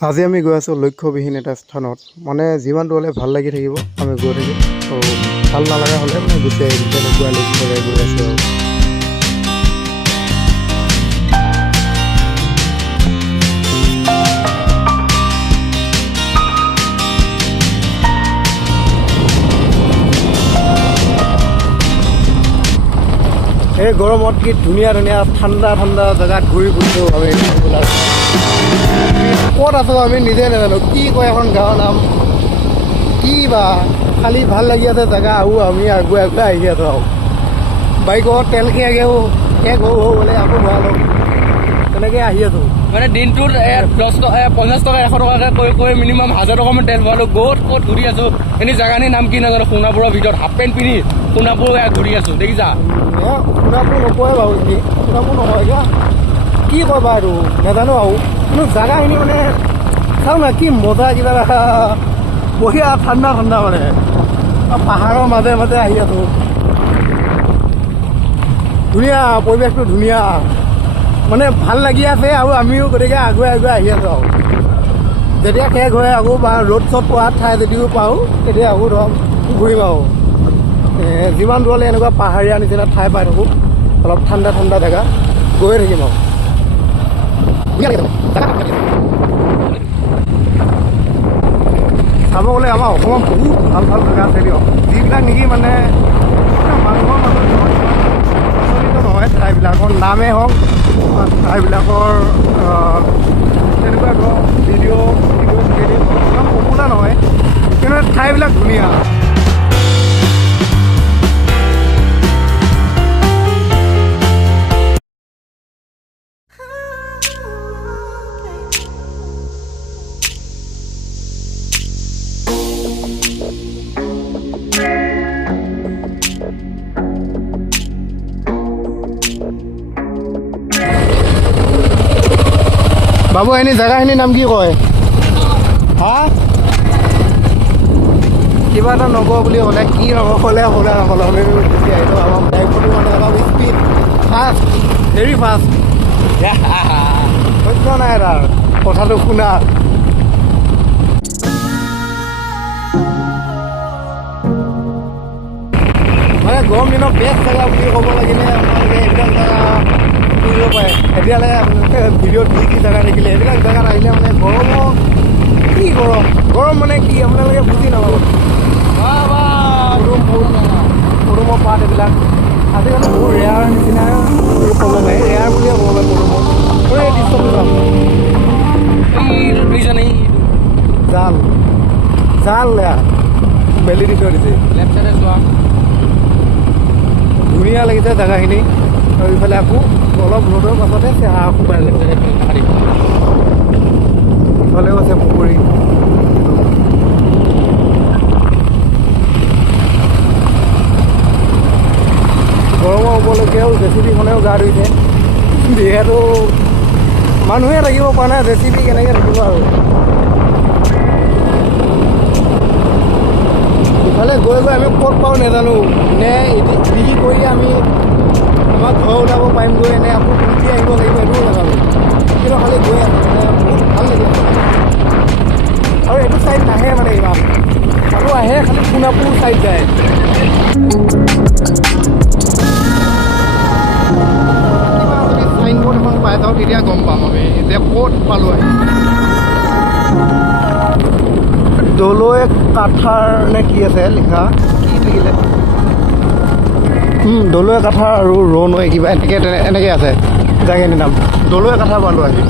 আজি আমি গৈ আছোঁ লক্ষ্যবিহীন এটা স্থানত মানে যিমান দূৰলৈ ভাল লাগি থাকিব আমি গৈ থাকিম আৰু ভাল নালাগা হ'লে মানে গুচি আহিম তেনেকুৱা লক্ষ্যৰে গৈ আছোঁ আৰু এই গৰমত কি ধুনীয়া ধুনীয়া ঠাণ্ডা ঠাণ্ডা জেগাত ঘূৰি ফুৰিছোঁ আমি ক'ত আছোঁ আমি নিজে নাজানো কি কয় এখন গাঁৱৰ নাম কি বা খালি ভাল লাগি আছে জেগা আৰু আমি আগুৱাই আগুৱাই আহি আছোঁ আৰু বাইকত তেল শেষ হওঁ বোলে আকৌ ভৰালোঁ তেনেকৈ আহি আছোঁ মানে দিনটোত 50 টকা 100 টকাকৈ কৈ মিনিমাম 1000 টকামান তেল ভৰালোঁ ক'ত ঘূৰি আছোঁ এনেই জেগাখিনিৰ নাম কি নাজানো সোণাপুৰৰ ভিতৰত হাফ পেণ্ট পিন্ধি সোণাপুৰ ঘূৰি আছোঁ দেখিছা সোণাপুৰ নকয় বাৰু সোণাপুৰ নহয় কি কয় বা এইটো নাজানো আৰু কিন্তু জেগাখিনি মানে চাওঁ না কি মজা কিবা বঢ়িয়া ঠাণ্ডা ঠাণ্ডা মানে পাহাৰৰ মাজে মাজে আহি আছোঁ ধুনীয়া পৰিৱেশটো ধুনীয়া মানে ভাল লাগি আছে আৰু আমিও গতিকে আগুৱাই আগুৱাই আহি আছোঁ আৰু যেতিয়া শেষ হয় আকৌ বা ৰ'দ চ'দ পোৱা ঠাই যদিও পাওঁ তেতিয়া আকৌ ধৰক ঘূৰিম আৰু যিমান দূৰলৈ এনেকুৱা পাহাৰীয়া নিচিনা ঠাই পাই থাকোঁ অলপ ঠাণ্ডা ঠাণ্ডা জেগা গৈয়ে থাকিম আৰু চাব গ'লে আমাৰ অসমত বহুত ভাল ভাল জেগা আছে দিয়ক যিবিলাক নেকি মানে মানুহৰ মাজত প্ৰচলিত নহয় ঠাইবিলাকৰ নামেই হওক ঠাইবিলাকৰ তেনেকুৱা ধৰক ভিডিঅ' ইমান পপুলাৰ নহয় কিন্তু ঠাইবিলাক ধুনীয়া বাবু এনে জেগাখিনিৰ নাম কি কয় হা কিবা এটা নকওঁ বুলি ক'লে কি নক'লে গুচি আহিলোঁ আমাৰ বাইকটো মানে অলপ স্পীড ফাষ্ট ভেৰি ফাষ্ট সহ্য নাই তাৰ কথাটো শুনা মানে গৰম দিনত বেষ্ট জেগা বুলি ক'ব লাগিলে আপোনালোকে এইবিলাক জেগা ফুৰিব পাৰে এতিয়ালৈ আপোনালোকে ভিডিঅ'ত কি জেগা দেখিলে এইবিলাক জেগাত আহিলে মানে গৰমৰ কি গৰম মানে কি আপোনালোকে বুজি নাপাব পদুমৰ পাত এইবিলাক আজিকালি বহুত ৰেয়াৰ নিচিনা ক'ব পাৰে ৰেয়াৰ বুলিয়ে ক'ব পাৰে পদুমৰ এই দৃশ্যটো চাম জাল বেলি দি থৈ দিছে লেফ্ট চাইডে চোৱা ধুনীয়া লাগিছে জেগাখিনি আৰু ইফালে আকৌ অলপ ৰ'দৰ পাছতে চেহা শুকাই ইফালেও আছে পুখুৰী গৰমৰ উপলক্ষেও জেচিবিখনেও গা ধুইছে যিহেতু মানুহে থাকিব পৰা নাই জেচিবি কেনেকৈ থাকিব আৰু ইফালে গৈ আমি ক'ত পাওঁ নাজানো নে ইদি কৰি আমি আমাৰ ঘৰ ওলাব পাৰিমগৈ নে আকৌ উঠি আহিব লাগিব এইটোও নাজানো কিন্তু খালি গৈ আছে মানে বহুত ভাল লাগি আছে আৰু এইটো ছাইড নাহে মানে ইমান আৰু আহে খালি সোণাপুৰ ছাইড যায় চাইনবোৰ্ড এখন পাই যাওঁ তেতিয়া গম পাম আমি যে ক'ত পালোঁ আহি দলৈ কাঠাৰ নে কি আছে লিখা কি লিখিলে দলৈ কাঠাৰ আৰু ৰনৈ কিবা এনেকৈ আছে জেগাখিনিৰ নাম দলৈ কাঠা পালোঁ আহি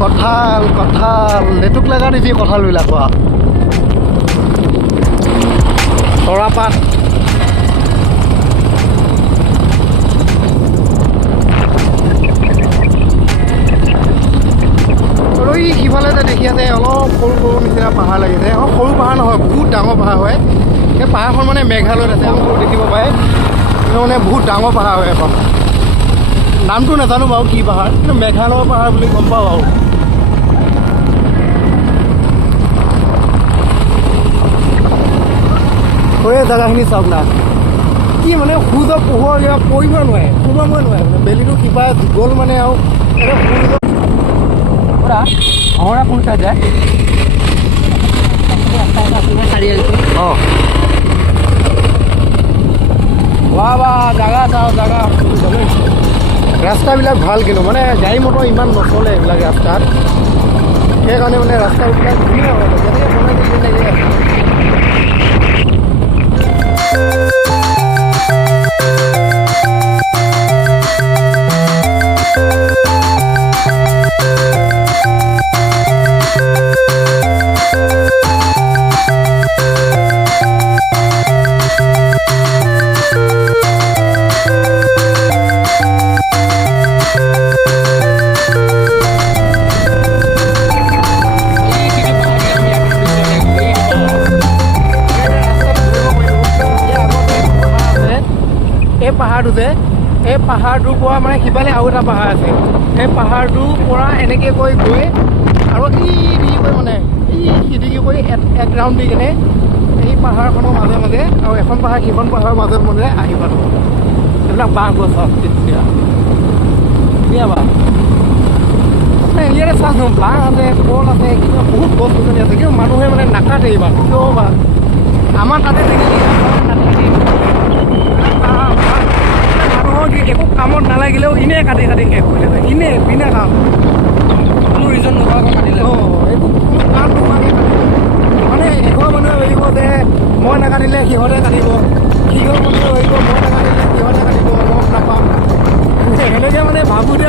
কঁঠাল লেটুক লগা নেকি কঁঠালবিলাক খোৱা তৰাপাত আৰু সিফালে যে দেখি আছে অলপ সৰু সৰু নিচিনা পাহাৰ লাগিছে সৰু পাহাৰ নহয় বহুত ডাঙৰ পাহাৰ হয় সেই পাহাৰখন মানে মেঘালয়ত আছে সৰু দেখিব পাৰে কিন্তু মানে বহুত ডাঙৰ পাহাৰ হয় এখন নামটো নাজানো বাৰু কি পাহাৰ কিন্তু মেঘালয়ৰ পাহাৰ বুলি গম পাওঁ বাৰু সেই জেগাখিনি চাওক না কি মানে সূৰ্য পোহৰ কিবা পৰিব নোৱাৰে সোমাব নোৱাৰে মানে বেলিটো কিবা গ'ল মানে আৰু অহৰা কোন চাই যায় অঁ বা জাগা চাওঁ জাগা ৰাস্তাবিলাক ভাল কিন্তু মানে গাড়ী মটৰ ইমান নচলে এইবিলাক ৰাস্তাত সেইকাৰণে মানে ৰাস্তাবিলাক ধুনীয়া হয় যেনেকৈ বনাইছে তেনেকৈ এই পাহাৰটোৰ পৰা মানে সিফালে আৰু এটা পাহাৰ আছে সেই পাহাৰটোৰ পৰা এনেকৈ গৈ আৰু ই গৈ মানে এই সিদিকি গৈ এক ৰাউণ্ড দি কিনে এই পাহাৰখনৰ মাজে মাজে আৰু এখন পাহাৰ সিখন পাহাৰৰ মাজে মাজে আহি পালোঁ এইবিলাক বাঁহ গছ হওক তেতিয়া ধুনীয়া বাঁহ মানে ইয়াতে চাচোন বাঁহ আছে কল আছে কিন্তু বহুত গছ গছনি আছে কিন্তু মানুহে মানে নাকাটে এই বাঁহ কিয় বাঁহ আমাৰ তাতে একো কামত নালাগিলেও এনেই কাটি কাটি শেষ কৰিলে যায় এনেই বিনা কাম কোনো ৰিজন নোহোৱাকৈ কাটিলে একো কোনো কাম নোহোৱাকৈ কাটিলে মানে এঘৰ মানুহে ভাবিব যে মই নাকাটিলে সিহঁতে কাটিব সিঘৰ মানুহে ভাবিব মই নাকাটিলে সিহঁতে কাটিব গম নাপাম সেনেকৈ মানে ভাবোঁতে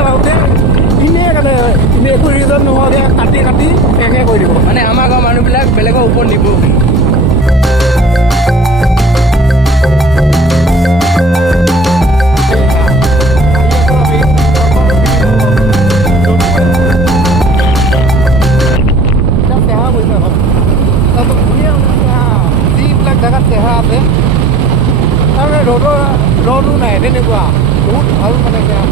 এনেই কাটে এনেই একো ৰিজন নোহোৱাকৈ কাটি কাটি শেষে কৰি দিব মানে আমাৰ গাঁৱৰ মানুহবিলাক বেলেগৰ ওপৰত নিব জেগাত চেহেৰা আছে তাৰমানে ৰ'দো নাই তেনেকুৱা বহুত ভাল মানে চেহেৰা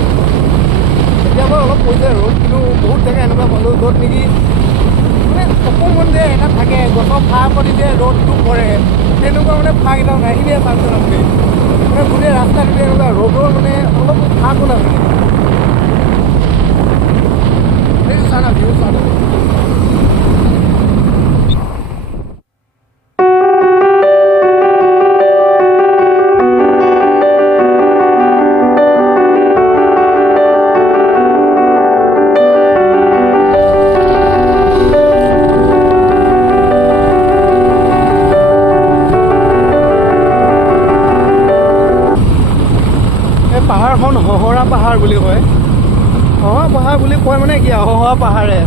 এতিয়া বাৰু অলপ পৰিছে ৰ'দ কিন্তু বহুত জেগা এনেকুৱা পালোঁ য'ত নেকি মানে অকণমান যে এটা থাকে গছৰ ফাঁ পাতি যে ৰ'দটো পৰে তেনেকুৱা মানে ফাঁ কেইটাও নাই সেইখিনিয়ে চাওকচোন আপুনি মানে গোটেই ৰাস্তাটো এনেকুৱা ৰ'দৰ মানে অলপ ফাঁকো নাথাকে সেইটো চা না ভিউ চা পাহাৰখন হহৰা পাহাৰ বুলি কয় হহৰা পাহাৰ বুলি কয় মানে কি হহৰা পাহাৰে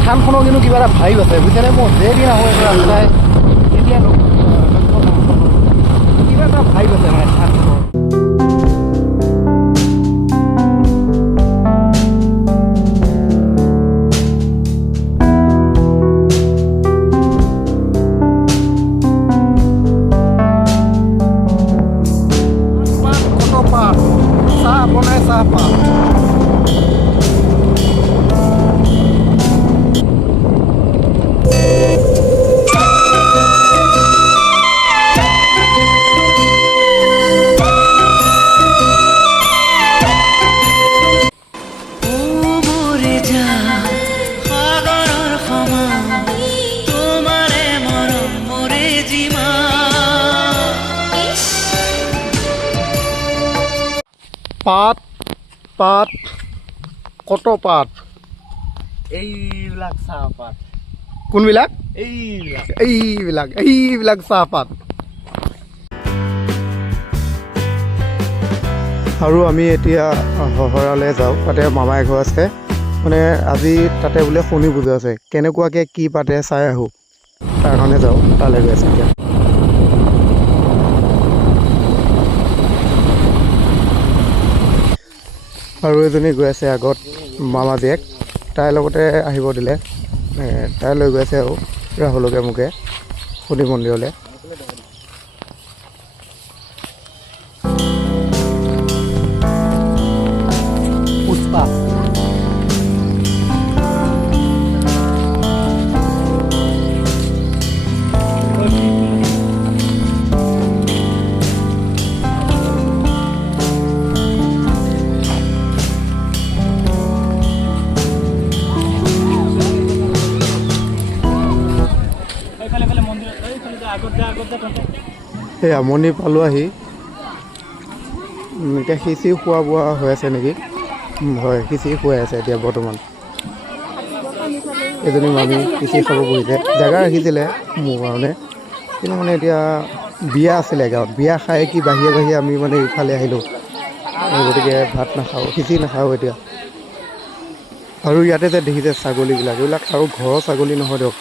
থানখনৰ কিন্তু কিবা এটা ভাইব আছে বুজিছেনে মই যেদিন আহোঁ এইটো ৰাস্তাই এতিয়া কিবা এটা ভাইব আছে মানে থানখনৰ চাহপাত পাত পাত কত পাত এইবিলাক চাহপাত কোনবিলাক এইবিলাক এইবিলাক চাহপাত আৰু আমি এতিয়া হহৰালৈ যাওঁ তাতে মামাই ঘৰ আছে মানে আজি তাতে বোলে শনি পূজা আছে কেনেকুৱাকৈ কি পাতে চাই আহোঁ তাৰ কাৰণে যাওঁ তালৈ গৈ আছে এতিয়া আৰু এজনী গৈ আছে আগত মামা জীয়েক তাইৰ লগতে আহিব দিলে তাই লৈ গৈ আছে আৰু ৰাহুলকে মোকে শনি মন্দিৰলৈ সেয়া মন্দিৰ পালোঁ আহি এতিয়া খিচিৰি খোৱা বোৱা হৈ আছে নেকি হয় খিচিৰি খুৱাই আছে এতিয়া বৰ্তমান এজনী মামী খিচিৰি খাব বহিছে জেগা ৰাখিছিলে মোৰ কাৰণে কিন্তু মানে এতিয়া বিয়া আছিলে গাঁৱত বিয়া খাই কি বাহিৰে বাহিৰে আমি মানে ইফালে আহিলোঁ গতিকে ভাত নাখাওঁ খিচিৰি নাখাওঁ এতিয়া আৰু ইয়াতে যে দেখিছে ছাগলীবিলাক এইবিলাক আৰু ঘৰৰ ছাগলী নহয় দিয়ক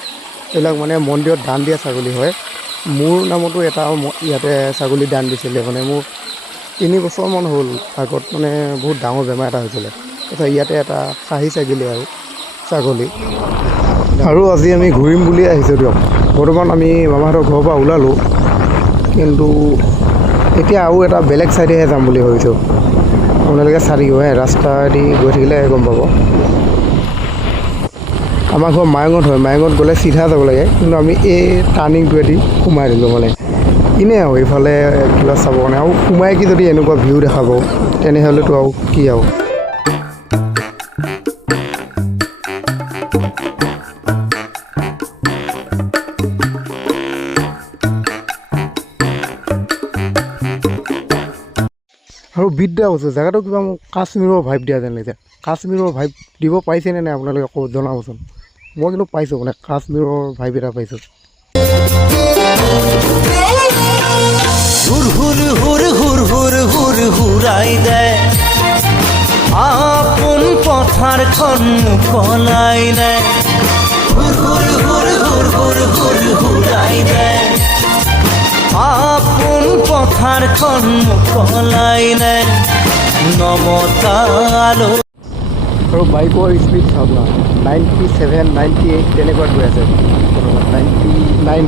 এইবিলাক মানে মন্দিৰত দান দিয়া ছাগলী হয় মোৰ নামতো এটা ইয়াতে ছাগলী দান দিছিলে মানে মোৰ 3 বছৰমান হ'ল আগত মানে বহুত ডাঙৰ বেমাৰ এটা হৈছিলে তাৰপিছত ইয়াতে এটা খাহী ছাগলী আৰু ছাগলী আৰু আজি আমি ঘূৰিম বুলি আহিছোঁ দিয়ক বৰ্তমান আমি মামাহঁতৰ ঘৰৰ পৰা ওলালোঁ কিন্তু এতিয়া আৰু এটা বেলেগ ছাইডেহে যাম বুলি ভাবিছোঁ আপোনালোকে চাই থাকিব ৰাস্তাদি গৈ থাকিলে গম পাব আমাৰ ঘৰ মায়ঙত হয় মায়ঙত গ'লে চিধা যাব লাগে কিন্তু আমি এই টাৰ্ণিংটোৱেদি সোমাই দিলোঁ মানে এনেই আৰু এইফালে কিবা চাব কাৰণে আৰু সোমাই কি যদি এনেকুৱা ভিউ দেখাব তেনেহ'লেতো আৰু কি আৰু আৰু বিদ্যা কৈছোঁ জেগাটো কিবা মোক কাশ্মীৰৰ ভাইব দিয়া যেন লাগিছে কাশ্মীৰৰ ভাইব দিব পাৰিছেনে নাই আপোনালোকে আকৌ জনাবচোন মই কিন্তু পাইছোঁ মানে কাশ্মীৰৰ ভাইব এটা পাইছোঁ হুর হুর হুর হুর হুর হুর হুরাই দেয় আপন পথারখন কলাই নেয় হুর হুর হুর হুর হুর হুর হুরাই দেয় আপন পথারখন কলাই নেয় নমতালো আৰু বাইকৰ স্পীড চাওক না 97 98 তেনেকুৱাত গৈ আছে 99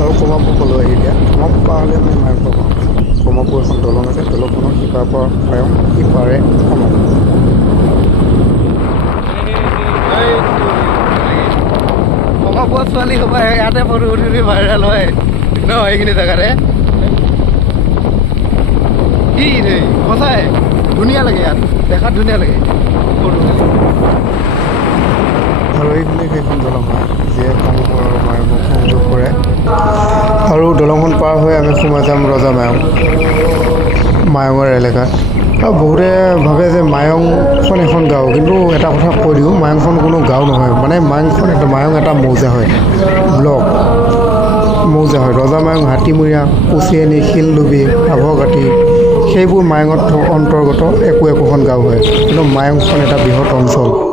আৰু কমাপুৰলৈ আহি এতিয়া কমাপুৰ পৰা হ'লে আমি মাৰিব পাওঁ কমাপুৰ এখন দলং আছে দলংখনৰ সিপাৰ পৰা পায়ং সিপাৰে কমাপুৰ কমাপুৰ ছোৱালী সবাই ইয়াতে ফটো উঠি ভাইৰেল হয় ন এইখিনি জেগাতে কি দেই সঁচাই ধুনীয়া লাগে ইয়াত দেখাত ধুনীয়া লাগে আৰু এইখিনি সেইখন দলং হয় যিয়ে কমাপুৰ আৰু মায়ঙক সংযোগ কৰে আৰু দলংখন পাৰ হৈ আমি সোমাই যাম ৰজা মায়ঙৰ এলেকাত আৰু বহুতে ভাবে যে মায়ঙখন এখন গাঁও কিন্তু এটা কথা কৈ দিওঁ মায়ঙখন কোনো গাঁও নহয় মানে মায়ঙ এটা মৌজা হয় ব্লক মৌজা হয় ৰজা মায়ঙ হাতীমূৰীয়া কুচিয়নী শিলডুবি আভৰকাটি সেইবোৰ মায়ঙত অন্তৰ্গত একোখন গাঁও হয় কিন্তু মায়ঙখন এটা বৃহৎ অঞ্চল